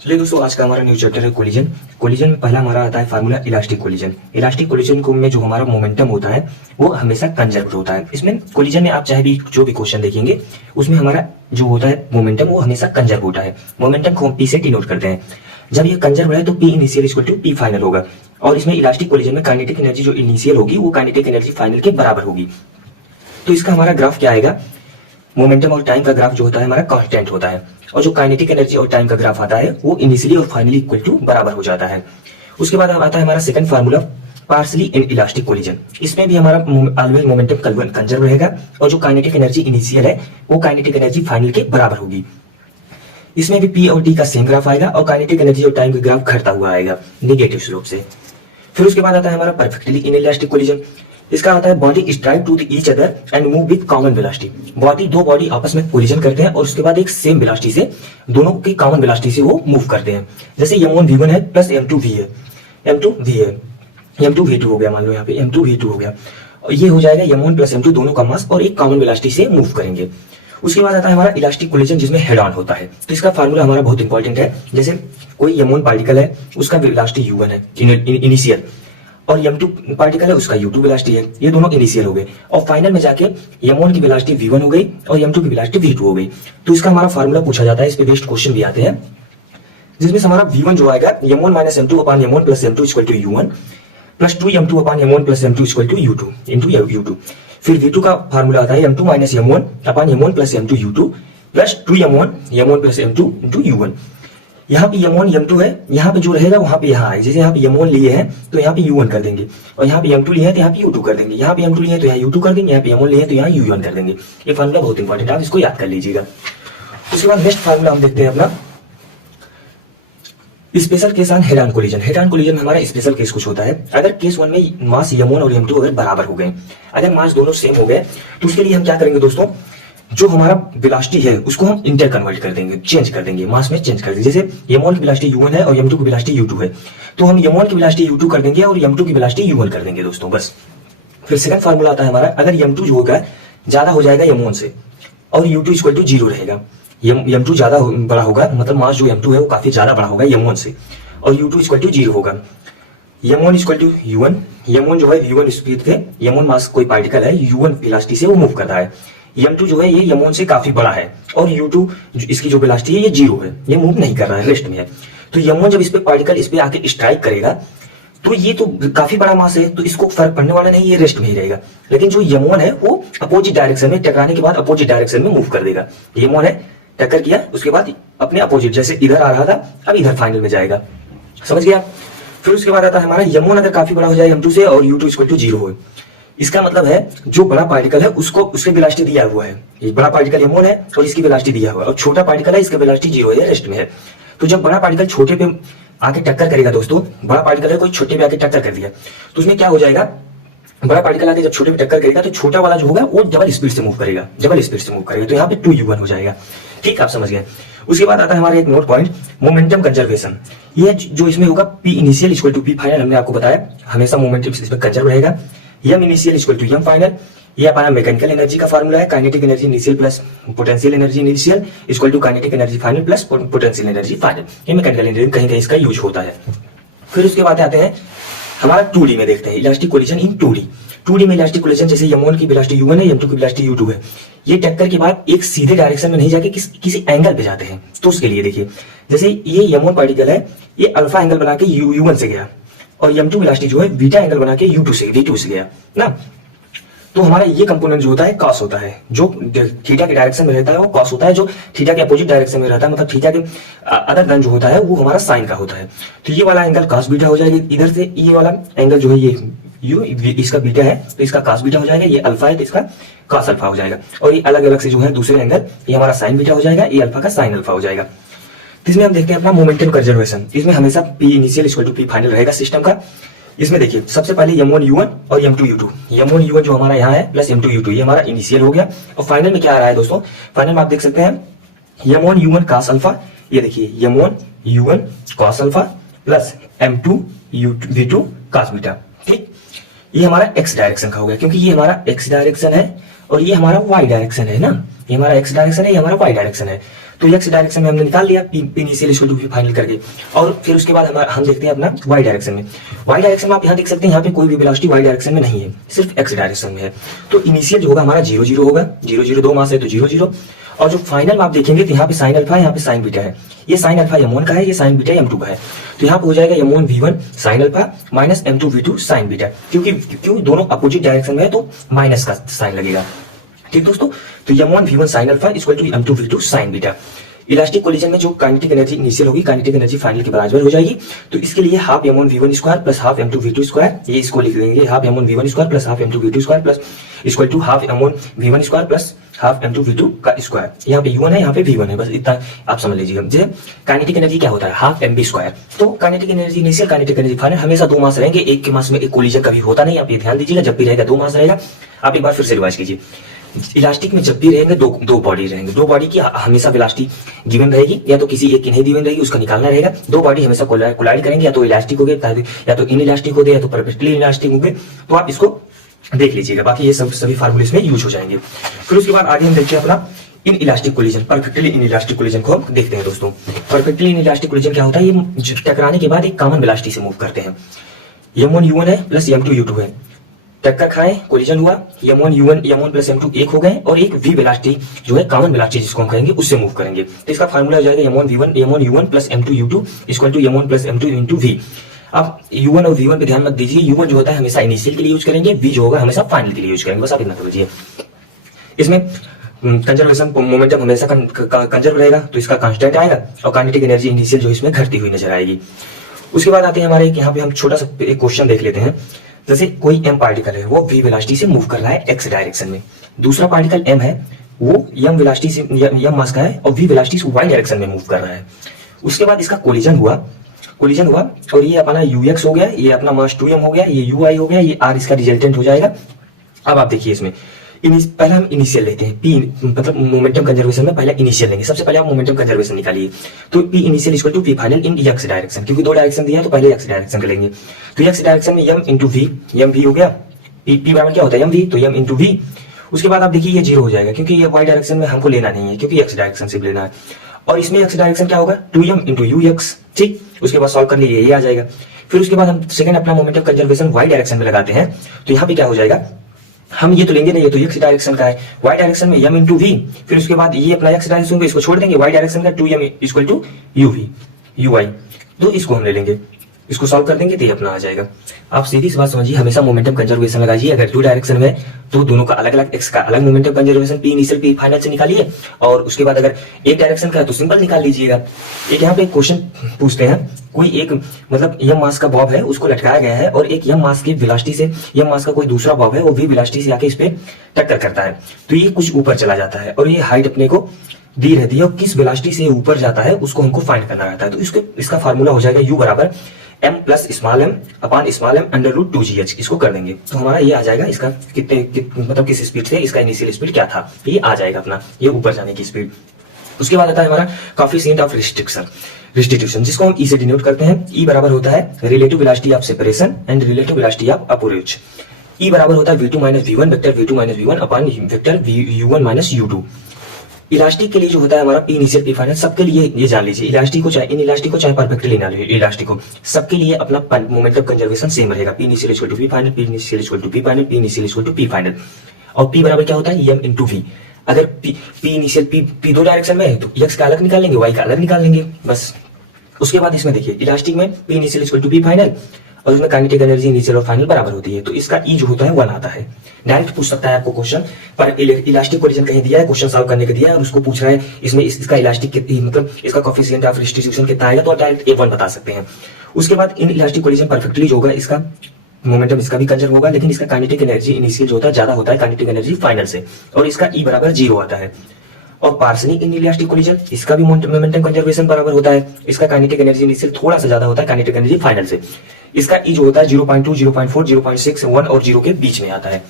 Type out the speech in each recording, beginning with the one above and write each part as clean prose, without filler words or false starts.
चलिए दोस्तों, आज का हमारा न्यू चैप्टर है कोलिजन। कोलिजन में पहला हमारा आता है formula elastic collision. Elastic collision को में जो हमारा मोमेंटम होता है वो हमेशा कंजर्व होता है। इसमें कोलिजन में आप चाहे भी जो भी क्वेश्चन देखेंगे उसमें हमारा जो होता है मोमेंटम वो हमेशा कंजर्व होता है। मोमेंटम को हम पी से डिनोट करते हैं। जब ये कंजर्व है तो P initial equal to P final होगा। और इसमें इलास्टिक कोलिजन में काइनेटिक एनर्जी जो इनिशियल होगी वो काइनेटिक एनर्जी फाइनल के बराबर होगी। तो इसका हमारा ग्राफ क्या आएगा, मोमेंटम और टाइम का ग्राफ जो होता है हमारा कांस्टेंट होता है, और जो काइनेटिक एनर्जी और टाइम का ग्राफ आता है वो इनिशियली और फाइनली इक्वल टू बराबर हो जाता है। उसके बाद आता है हमारा second formula partially in elastic collision. इसमें भी हमारा ऑलवेज मोमेंटम कंजर्व रहेगा और जो काइनेटिक एनर्जी इनिशियल है वो काइनेटिक एनर्जी फाइनल के बराबर होगी। इसमें भी पी और टी का सेम ग्राफ आएगा और काइनेटिक एनर्जी और टाइम का ग्राफ घटता हुआ आएगा नेगेटिव स्लोप से। फिर उसके बाद आता है हमारा परफेक्टली इन इलास्टिक कोलिजन। इसका आता है body strive to each other and move with common velocity. दो बॉडी आपस में कोलिजन करते हैं और उसके बाद एक सेम वेलोसिटी से दोनों की कॉमन वेलोसिटी से वो मूव करते हैं। जैसे m1 v1 है प्लस m2 v है, m2 v है, m2 v2 हो गया, मान लो यहाँ पे m2 v2 हो गया, और ये हो जाएगा m1 प्लस m2 दोनों का मास और एक कॉमन वेलोसिटी से मूव करेंगे। उसके बाद आता है हमारा इलास्टिक कोलिजन जिसमें हेड ऑन होता है। तो इसका फार्मूला हमारा बहुत इंपॉर्टेंट है। जैसे कोई m1 पार्टिकल है उसका वेलोसिटी u1 है इनिशियल, और m2 पार्टिकल है उसका u2 वेलोसिटी है, ये दोनों इनिशियल हो गए, और फाइनल में जाके m1 की वेलोसिटी v1 हो गई और m2 की वेलोसिटी v2 हो गई। तो इसका हमारा फार्मूला पूछा जाता है, इस पे बेस्ड क्वेश्चन भी आते हैं, जिसमें हमारा v1 जो आएगा m1 minus m2 upon m1 plus m2 equal to u1 plus 2m2 upon m1 plus m2 equal to u2 into u2। फिर v2 का फार्मूला आता है m2 minus m1 upon m1 plus m2 u2 plus 2m1 plus m2 into u1। यहाँ पे m1 m2 है, यहाँ पे जो रहेगा वहां पे यहाँ है। जैसे यहाँ पे m1 लिए हैं तो यहाँ पे u1 कर देंगे, और यहाँ पे m2 लिए हैं तो यहाँ पे u2 कर देंगे, यहाँ पे m2 लिए हैं तो यहाँ u2 कर देंगे, यहाँ पे m1 लिए हैं तो यहाँ u1 कर देंगे। ये फार्मूला बहुत इंपॉर्टेंट है, आप इसको याद कर लीजिएगा। उसके बाद नेक्स्ट फार्मूला हम देखते हैं अपना special case on head on collision. Head on collision में हमारा स्पेशल केस कुछ होता है। अगर केस 1 में मास m1 और m2 अगर बराबर हो गए, अगर मास दोनों सेम हो गए, तो उसके लिए हम क्या करेंगे दोस्तों, जो हमारा वेलोसिटी है उसको हम इंटर कन्वर्ट कर देंगे, चेंज कर देंगे, मास में चेंज कर देंगे। जैसे m1 की वेलोसिटी u1 है और m2 की वेलोसिटी u2 है, तो हम m1 की वेलोसिटी u2 कर देंगे और m2 की वेलोसिटी u1 कर देंगे दोस्तों, बस। फिर सेकंड फार्मूला आता है हमारा, अगर m2 जो होगा ज्यादा हो जाएगा m1 से और u2 इक्वल टू 0 रहेगा, m2 ज्यादा बड़ा होगा, मतलब मास जो m2 है वो काफी ज्यादा बड़ा होगा m1 से, और u2 इक्वल टू 0 होगा। m1 equal to u1, m1 जो है v1 स्पीड पे, m1 मास कोई पार्टिकल है, u1 वेलोसिटी से वो मूव कर रहा है। m2 जो है ये m1 से काफी बड़ा है और u2 इसकी जो वेलोसिटी है ये 0 है, ये मूव नहीं कर रहा है, रेस्ट में है। तो m1 जब इस पे पार्टिकल इस पे आके स्ट्राइक करेगा तो ये तो काफी बड़ा मास है, तो इसको फर्क पड़ने वाला नहीं, ये रेस्ट में ही रहेगा। लेकिन जो m1 है वो अपोजिट डायरेक्शन में, टकराने के बाद अपोजिट डायरेक्शन में मूव कर देगा। m1 है, टक्कर किया, उसके बाद अपने अपोजिट, जैसे इधर आ रहा था अब इधर फाइनल में जाएगा, समझ गया। फिर उसके बाद आता है हमारा m1 अगर काफी बड़ा हो जाए m2 से और u2 इक्वल टू 0 हो, इसका मतलब है जो बड़ा पार्टिकल है उसको उसके वेलोसिटी दिया हुआ है, ये बड़ा पार्टिकल m1 है और इसकी वेलोसिटी दिया हुआ है, और छोटा पार्टिकल है इसका वेलोसिटी 0 है, रेस्ट में है। तो जब बड़ा पार्टिकल छोटे पे आके टक्कर करेगा दोस्तों, बड़ा पार्टिकल है कोई छोटे पे आके टक्कर कर दिया, तो उसमें क्या हो जाएगा, बड़ा पार्टिकल आके जब छोटे पे टक्कर करेगा तो छोटा वाला जो होगा वो डबल स्पीड से मूव करेगा, तो यहाँ पे 2u1 हो जाएगा। ठीक, आप समझ गए। उसके बाद आता है हमारा एक नोट पॉइंट, मोमेंटम कंजर्वेशन। ये जो इसमें होगा P initial equal to P final, हमने आपको बताया हमेशा मोमेंटम इसमें कंजर्व रहेगा। m initial equal to m final, ये हमारा मैकेनिकल एनर्जी का फार्मूला है, kinetic energy initial plus potential energy initial equal to kinetic energy final plus potential energy final. ये मैकेनिकल एनर्जी कहीं कहीं इसका यूज होता है। फिर उसके बाद आते हैं हमारा 2D में, देखते हैं इलास्टिक कोलिजन इन 2D। 2D में इलास्टिक कोलिजन, जैसे m1 की वेलोसिटी u1 है, m2 की वेलोसिटी u2 है, ये टक्कर के बाद एक सीधे डायरेक्शन में नहीं जाके किसी एंगल पे जाते हैं। तो उसके लिए देखिए, जैसे ये m1 पार्टिकल है, ये अल्फा एंगल बना के u1 से गया, और m2 वेलोसिटी जो है बीटा एंगल बना के v2 से गया ना। तो हमारा ये कंपोनेंट जो होता है कॉस होता है, जो थीटा के डायरेक्शन में रहता है वो कॉस होता है, जो थीटा के अपोजिट डायरेक्शन में रहता है, मतलब थीटा के अदर देन जो होता है वो हमारा साइन का होता है। तो ये वाला एंगल कॉस बीटा हो जाएगी, इधर से ये वाला एंगल जो है ये यू इसका बीटा है तो इसका कॉस बीटा हो जाएगा, ये अल्फा है तो इसका कॉस अल्फा हो जाएगा, और ये अलग अलग से जो है दूसरे एंगल ये हमारा साइन बीटा हो जाएगा, ये अल्फा का साइन अल्फा हो जाएगा। इसमें हम देखते हैं अपना मोमेंटम कंजर्वेशन। इसमें हमेशा P initial equal to P final रहेगा सिस्टम का। इसमें देखिए सबसे पहले m1 u1 और m2 u2, m1 u1 जो हमारा यहाँ है प्लस m2 u2, ये हमारा इनिशियल हो गया। और फाइनल में क्या आ रहा है दोस्तों, फाइनल में आप देख सकते हैं m1 u1 cos अल्फा, ये देखिए m1 u1 cos alpha plus m2 v2 cos beta. ठीक, ये हमारा x डायरेक्शन का हो गया, क्योंकि ये हमारा x डायरेक्शन है और ये हमारा y डायरेक्शन है ना, ये हमारा x डायरेक्शन है, ये हमारा y डायरेक्शन है। तो एक्स डायरेक्शन में हमने निकाल लिया P initial equal to P final करके। और फिर उसके बाद हम देखते हैं अपना वाई डायरेक्शन में। वाई डायरेक्शन में आप यहाँ देख सकते हैं, यहाँ पे कोई भी वेलोसिटी वाई डायरेक्शन में नहीं है, सिर्फ एक्स डायरेक्शन में है। तो इनिशियल जो होगा हमारा 0 0 होगा, 0 0 दो मास है तो 0 0। और जो फाइनल में आप देखेंगे तो यहाँ पे साइन अल्फा है, यहाँ पे साइन बीटा है। ये साइन अल्फा m1 का है, ये साइन बीटा m2 का है। तो यहाँ पे हो जाएगा m1 v1 sine alpha minus m2 v2 sine beta, क्योंकि दोनों अपोजिट डायरेक्शन में है तो माइनस का साइन लगेगा। ठीक दोस्तों, तो m1 v1 sine alpha equal to m2 v2 sine beta. Elastic collision में जो काइनेटिक एनर्जी इनिशियल होगी काइनेटिक एनर्जी फाइनल के बराबर हो जाएगी। तो इसके लिए half m1 v1 square plus half m2 v2 square, ये इसको लिख देंगे half m1 v1 square plus half m2 v2 square plus equal to half m1 v1 square plus half m2 v2 का स्क्वायर। यहाँ पे u1 है, यहाँ पे v1 है, बस इतना आप समझ लीजिएगा। जैसे काइनेटिक एनर्जी क्या होता है, हाफ mb स्क्वायर। तो kinetic energy initial kinetic energy final हमेशा दो मास रहेंगे, एक के मास में एक कोलिजन कभी होता नहीं, आप ये ध्यान दीजिएगा। जब भी रहेगा दो मास रहेगा। आप एक बार फिर से रिवाइज कीजिए, इलास्टिक में जब भी रहेंगे दो बॉडी रहेंगे, दो बॉडी की हमेशा वेलोसिटी गिवन रहेगी, या तो किसी एक की नहीं गिवन रहेगी, उसका निकालना रहेगा। दो बॉडी हमेशा कोलाइड करेंगे, या तो इलास्टिक हो गए, या तो इन इलास्टिक हो गए, या तो परफेक्टली इलास्टिक हो गए। तो आप इसको देख लीजिएगा, बाकी ये सभी फार्मूले इसमें यूज हो जाएंगे। फिर उसके बाद आगे हम देखते हैं अपना in elastic collision, perfectly in elastic collision को हम देखते हैं दोस्तों। परफेक्टली इन इलास्टिक कोलिजन क्या होता है, ये टकराने के बाद एक कॉमन वेलोसिटी से मूव करते हैं। m1 u1 है प्लस m2 u2 है, टक्कर खाए कोलिजन हुआ, m1 प्लस m2 एक हो गए, और एक v वेलोसिटी जो है कॉमन वेलोसिटी जिसको हम कहेंगे उससे मूव करेंगे। तो इसका फार्मूला हो जाएगा m1 u1 plus m2 u2 equal to m1 plus m2 into v। अब u1 और v1 पे ध्यान मत दीजिए, u1 जो होता है हमेशा इनिशियल के लिए यूज करेंगे, v जो होगा हमेशा फाइनल के लिए यूज करेंगे, बस आप इतना समझिए। इसमें कंजर्वेशन मोमेंटम हमेशा कंजर्व रहेगा, तो इसका कांस्टेंट आएगा, और काइनेटिक एनर्जी इनिशियल जो इसमें घटती हुई नजर आएगी। उसके बाद आते हैं हमारे यहाँ पे हम छोटा सा एक क्वेश्चन देख लेते हैं। जैसे कोई m पार्टिकल है, वो v वेलोसिटी से मूव कर रहा है x डायरेक्शन में, दूसरा पार्टिकल m है, वो m वेलोसिटी से m मास का है और v वेलोसिटी से y डायरेक्शन में मूव कर रहा है। उसके बाद इसका कोलिजन हुआ, और ये अपना ux हो गया, ये अपना मास 2m हो गया, ये ui हो गया, ये r इसका रिजल्टेंट हो जाएगा। अब आप देखिए इसमें पहले हम इनिशियल लेते हैं, पी मतलब मोमेंटम कंजर्वेशन में पहले इनिशियल लेंगे। सबसे पहले आप मोमेंटम कंजर्वेशन निकालिए, तो P initial equal to P final in X direction, क्योंकि दो डायरेक्शन दिया है तो पहले एक्स डायरेक्शन लेंगे। तो एक्स डायरेक्शन में m into V, M V हो गया, पी बराबर क्या होता है m v, तो m इंटू वी। उसके बाद आप देखिए ये 0 हो जाएगा, क्योंकि ये y डायरेक्शन में हमको लेना नहीं है, क्योंकि x डायरेक्शन से लेना है। और इसमें x डायरेक्शन क्या होगा 2m इंटू ux, ठीक। उसके बाद सॉल्व कर लीजिए, ये आ जाएगा। फिर उसके बाद हम सेकंड अपना मोमेंटम कंजर्वेशन y डायरेक्शन में लगाते हैं, तो यहाँ पे क्या हो जाएगा, हम ये तो लेंगे नहीं, ये तो x डायरेक्शन का है, y डायरेक्शन में m इंटू वी। फिर उसके बाद ये अपना x डायरेक्शन को इसको छोड़ देंगे, y डायरेक्शन का 2m equal to uv ui, तो इसको हम ले लेंगे, इसको सॉल्व कर देंगे तो ये अपना आ जाएगा। आप सीधी सी बात समझिए, हमेशा मोमेंटम कंजर्वेशन लगाइए। अगर दो डायरेक्शन में तो दोनों का अलग अलग, x का अलग momentum conservation P initial P final से निकालिए, और उसके बाद अगर एक डायरेक्शन का है तो सिंपल निकाल लीजिएगा। एक यहाँ पे क्वेश्चन पूछते हैं, कोई एक मतलब यम मास का बॉब है, उसको लटकाया गया है, और एक यम मास की वेलोसिटी से यम मास का कोई दूसरा बॉब है, वो v वेलोसिटी से आके इस पे टक्कर करता है, तो ये कुछ ऊपर चला जाता है, और ये हाइट अपने को दी रहती है, और किस वेलोसिटी से ऊपर जाता है उसको हमको फाइंड करना रहता है। तो इसका फार्मूला हो जाएगा u बराबर m plus small m upon small m under root 2gh, इसको कर देंगे तो हमारा ये आ जाएगा। इसका मतलब किस स्पीड से, इसका इनिशियल स्पीड क्या था, ये आ जाएगा अपना, ये ऊपर जाने की स्पीड। उसके बाद आता है हमारा कोएफिशिएंट ऑफ रिस्ट्रिक्शन, जिसको हम ई से डिनोट करते हैं। ई बराबर होता है relative velocity of separation and relative velocity of approach. E बराबर होता है v2 minus v1 vector v2 minus v1 upon vector u1 minus u2। Elastic के लिए जो होता है हमारा पी इनिशियल पी फाइनल, सबके लिए ये जान लीजिए, इलास्टिक को चाहे इन इलास्टिक को चाहे परफेक्टली इलास्टिक को, सबके लिए अपना मोमेंटम कंजर्वेशन सेम रहेगा। P initial equal to P final, P initial equal to P final, P initial equal to P final. और पी बराबर क्या होता है m इंटू वी। अगर पी इनिशियल पी दो डायरेक्शन में है तो x का अलग निकाल लेंगे, y का अलग निकाल लेंगे, बस। उसके बाद इसमें देखिए इलास्टिक में P initial equal to P final, और उसमें काइनेटिक एनर्जी इनिशियल और फाइनल बराबर होती है, तो इसका ई जो होता है 1 आता है। डायरेक्ट पूछ सकता है आपको क्वेश्चन, पर इलास्टिक कोलिजन कहीं दिया है, क्वेश्चन सॉल्व करने के दिया है, और उसको पूछ रहा है इसमें इसका इलास्टिक कितनी, मतलब इसका कोएफिशिएंट ऑफ रिस्ट्रिक्शन कितना आएगा, तो डायरेक्ट a1 बता सकते हैं। उसके बाद इन इलास्टिक कोलिजन परफेक्टली जो होगा, इसका मोमेंटम इसका भी कंजर्व होगा, लेकिन इसका काइनेटिक एनर्जी इनिशियल जो होता है ज्यादा होता है काइनेटिक एनर्जी फाइनल से, और इसका ई बराबर 0 आता है। और पार्शियली इन इलास्टिक कोलिजन, इसका भी मोमेंटम कंजर्वेशन बराबर होता है, इसका काइनेटिक एनर्जी इनिशियल थोड़ा सा ज्यादा होता है काइनेटिक एनर्जी फाइनल से। इसका ई जो होता है 0.2, 0.4, 0.6, 1 और 0 के बीच में आता है।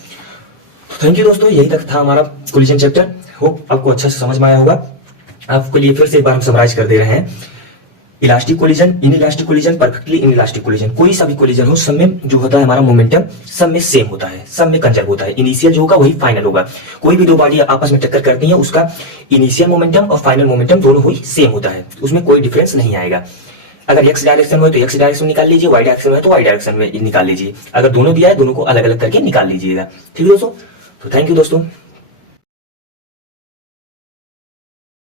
थैंक यू दोस्तों, यही तक था हमारा कोलिजन चैप्टर। होप आपको अच्छा से समझ में आया होगा। आपके लिए फिर से एक बार हम समराइज कर दे रहे हैं। Elastic collision, inelastic collision, perfectly inelastic collision, कोई सा भी कोलिजन हो, सब में जो होता है हमारा मोमेंटम सब में सेम होता है, सब में कंजर्व होता है। इनिशियल जो होगा वही फाइनल होगा। कोई भी दो बॉडी आपस में टक्कर करती है, उसका इनिशियल मोमेंटम और फाइनल मोमेंटम दोनों ही सेम होता है, उसमें कोई डिफरेंस नहीं आएगा। अगर एक्स डायरेक्शन में है तो एक्स डायरेक्शन निकाल लीजिए, वाई डायरेक्शन में है तो वाई डायरेक्शन में निकाल लीजिए। अगर दोनों दिया है, दोनों को अलग अलग करके निकाल लीजिएगा। ठीक है दोस्तों, तो थैंक यू दोस्तों।